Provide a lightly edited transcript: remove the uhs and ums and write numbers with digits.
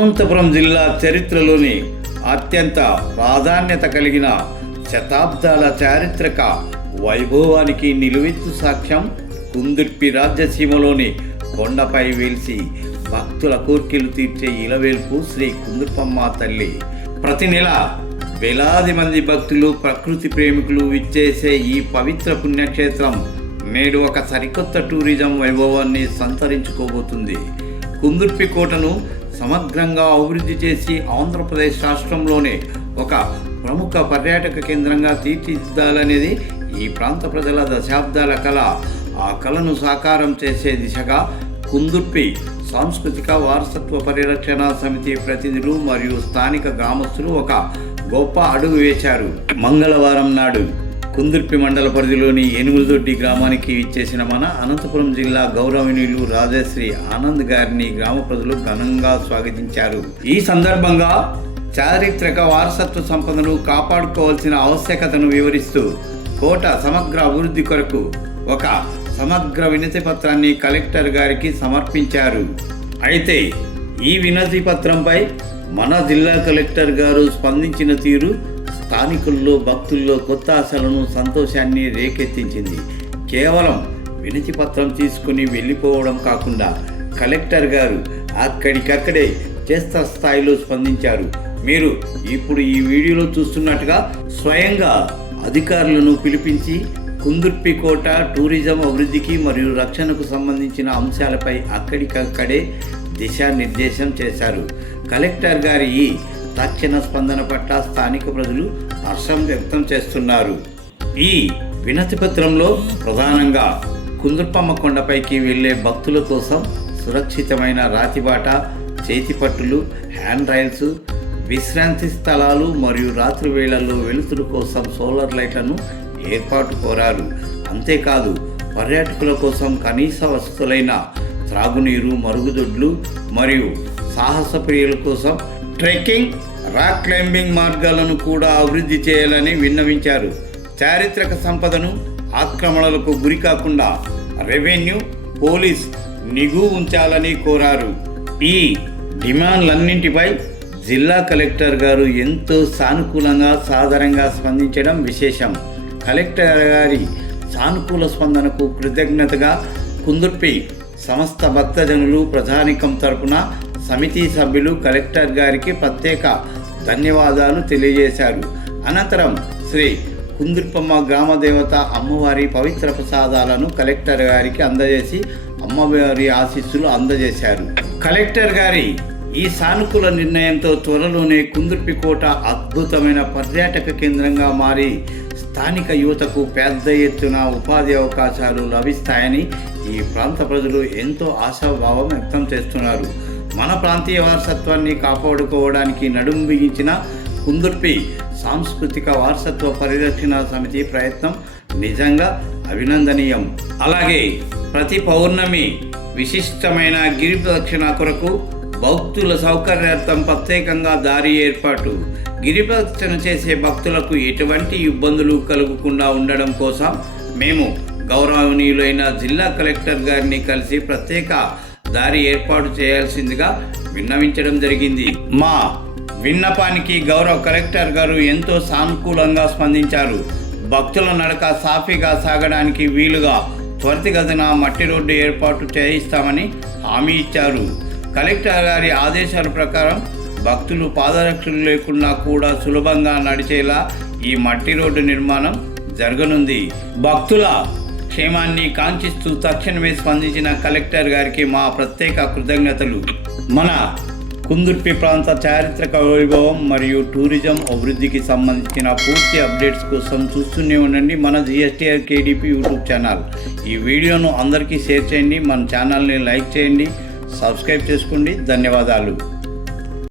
అనంతపురం జిల్లా చరిత్రలోని అత్యంత ప్రాధాన్యత కలిగిన శతాబ్దాల చారిత్రక వైభవానికి నిలువెత్తు సాక్ష్యం కుందుర్పి రాజ్యసీమలోని కొండపై వెలిసి భక్తుల కోర్కెలు తీర్చే ఇలవేల్పు శ్రీ కుందుర్పమ్మ తల్లి. ప్రతి నెల వేలాది మంది భక్తులు, ప్రకృతి ప్రేమికులు విచ్చేసే ఈ పవిత్ర పుణ్యక్షేత్రం నేడు ఒక సరికొత్త టూరిజం వైభవాన్ని సంతరించుకోబోతుంది. కుందుర్పి కోటను సమగ్రంగా అభివృద్ధి చేసి ఆంధ్రప్రదేశ్ రాష్ట్రంలోనే ఒక ప్రముఖ పర్యాటక కేంద్రంగా తీర్చిదిద్దాలనేది ఈ ప్రాంత ప్రజల దశాబ్దాల కళ. ఆ కళను సాకారం చేసే దిశగా కుందుర్పి సాంస్కృతిక వారసత్వ పరిరక్షణ సమితి ప్రతినిధులు మరియు స్థానిక గ్రామస్తులు ఒక గొప్ప అడుగు వేశారు. మంగళవారం నాడు కుందుర్పి మండల పరిధిలోని ఏనుగులదొడ్డి గ్రామానికి ఇచ్చేసిన మన అనంతపురం జిల్లా గౌరవనీయులు రాజశ్రీ ఆనంద్ గారిని గ్రామ ప్రజలు ఘనంగా స్వాగతించారు. ఈ సందర్భంగా చారిత్రక వారసత్వ సంపదను కాపాడుకోవాల్సిన ఆవశ్యకతను వివరిస్తూ కోట సమగ్ర అభివృద్ధి కొరకు ఒక సమగ్ర వినతి పత్రాన్ని కలెక్టర్ గారికి సమర్పించారు. అయితే ఈ వినతి పత్రంపై మన జిల్లా కలెక్టర్ గారు స్పందించిన తీరు స్థానికుల్లో, భక్తుల్లో కొత్త ఆశలను, సంతోషాన్ని రేకెత్తించింది. కేవలం వినతి పత్రం తీసుకుని వెళ్ళిపోవడం కాకుండా కలెక్టర్ గారు అక్కడికక్కడే చేస్త స్థాయిలో స్పందించారు. మీరు ఇప్పుడు ఈ వీడియోలో చూస్తున్నట్టుగా స్వయంగా అధికారులను పిలిపించి కుందుర్పి కోట టూరిజం అభివృద్ధికి మరియు రక్షణకు సంబంధించిన అంశాలపై అక్కడికక్కడే దిశానిర్దేశం చేశారు. కలెక్టర్ గారి ఈ తక్షణ స్పందన పట్ల స్థానిక ప్రజలు హర్షం వ్యక్తం చేస్తున్నారు. ఈ వినతి పత్రంలో ప్రధానంగా కుందుర్పమ్మ కొండపైకి వెళ్లే భక్తుల కోసం సురక్షితమైన రాతిబాట, చేతిపట్టులు, హ్యాండ్ రైల్స్, విశ్రాంతి స్థలాలు మరియు రాత్రి వేళల్లో వెలుతురు కోసం సోలార్ లైట్లను ఏర్పాటు కోరారు. అంతేకాదు పర్యాటకుల కోసం కనీస వసతులైన త్రాగునీరు, మరుగుదొడ్లు మరియు సాహస ప్రియుల కోసం ట్రెక్కింగ్, రాక్ క్లైంబింగ్ మార్గాలను కూడా అభివృద్ధి చేయాలని విన్నవించారు. చారిత్రక సంపదను ఆక్రమణలకు గురి కాకుండా రెవెన్యూ, పోలీస్ నిఘు ఉంచాలని కోరారు. ఈ డిమాండ్లన్నింటిపై జిల్లా కలెక్టర్ గారు ఎంతో సానుకూలంగా, సాధారణంగా స్పందించడం విశేషం. కలెక్టర్ గారి సానుకూల స్పందనకు కృతజ్ఞతగా కుందుర్పి సమస్త భక్తజనులు, ప్రజానికం తరపున సమితి సభ్యులు కలెక్టర్ గారికి ప్రత్యేక ధన్యవాదాలు తెలియజేశారు. అనంతరం శ్రీ కుందుర్పమ్మ గ్రామ దేవత అమ్మవారి పవిత్ర ప్రసాదాలను కలెక్టర్ గారికి అందజేసి అమ్మవారి ఆశీస్సులు అందజేశారు. కలెక్టర్ గారి ఈ సానుకూల నిర్ణయంతో త్వరలోనే కుందుర్పి కోట అద్భుతమైన పర్యాటక కేంద్రంగా మారి స్థానిక యువతకు పెద్ద ఎత్తున ఉపాధి అవకాశాలు లభిస్తాయని ఈ ప్రాంత ప్రజలు ఎంతో ఆశాభావం వ్యక్తం చేస్తున్నారు. మన ప్రాంతీయ వారసత్వాన్ని కాపాడుకోవడానికి నడుం బిగించిన కుందుర్పి సాంస్కృతిక వారసత్వ పరిరక్షణ సమితి ప్రయత్నం నిజంగా అభినందనీయం. అలాగే ప్రతి పౌర్ణమి విశిష్టమైన గిరి ప్రదక్షిణ కొరకు భక్తుల సౌకర్యార్థం ప్రత్యేకంగా దారి ఏర్పాటు. గిరి ప్రదక్షిణ చేసే భక్తులకు ఎటువంటి ఇబ్బందులు కలగకుండా ఉండడం కోసం మేము గౌరవనీయులైన జిల్లా కలెక్టర్ గారిని కలిసి ప్రత్యేక దారి ఏర్పాటు చేయాల్సిందిగా విన్నవించడం జరిగింది. మా విన్నపానికి గౌరవ కలెక్టర్ గారు ఎంతో సానుకూలంగా స్పందించారు. భక్తుల నడక సాఫీగా సాగడానికి వీలుగా త్వరితగతిన మట్టి రోడ్డు ఏర్పాటు చేయిస్తామని హామీ ఇచ్చారు. కలెక్టర్ గారి ఆదేశాల ప్రకారం భక్తులు పాదరక్షలు లేకుండా కూడా సులభంగా నడిచేలా ఈ మట్టి రోడ్డు నిర్మాణం జరగనుంది. భక్తుల క్షేమాన్ని కాంక్షిస్తూ తక్షణమే స్పందించిన కలెక్టర్ గారికి మా ప్రత్యేక కృతజ్ఞతలు. మన కుందుర్పి ప్రాంత చారిత్రక వైభవం మరియు టూరిజం అభివృద్ధికి సంబంధించిన పూర్తి అప్డేట్స్ కోసం చూస్తూనే ఉండండి మన GSTR KDP యూట్యూబ్ ఛానల్. ఈ వీడియోను అందరికీ షేర్ చేయండి, మన ఛానల్ని లైక్ చేయండి, సబ్స్క్రైబ్ చేసుకోండి. ధన్యవాదాలు.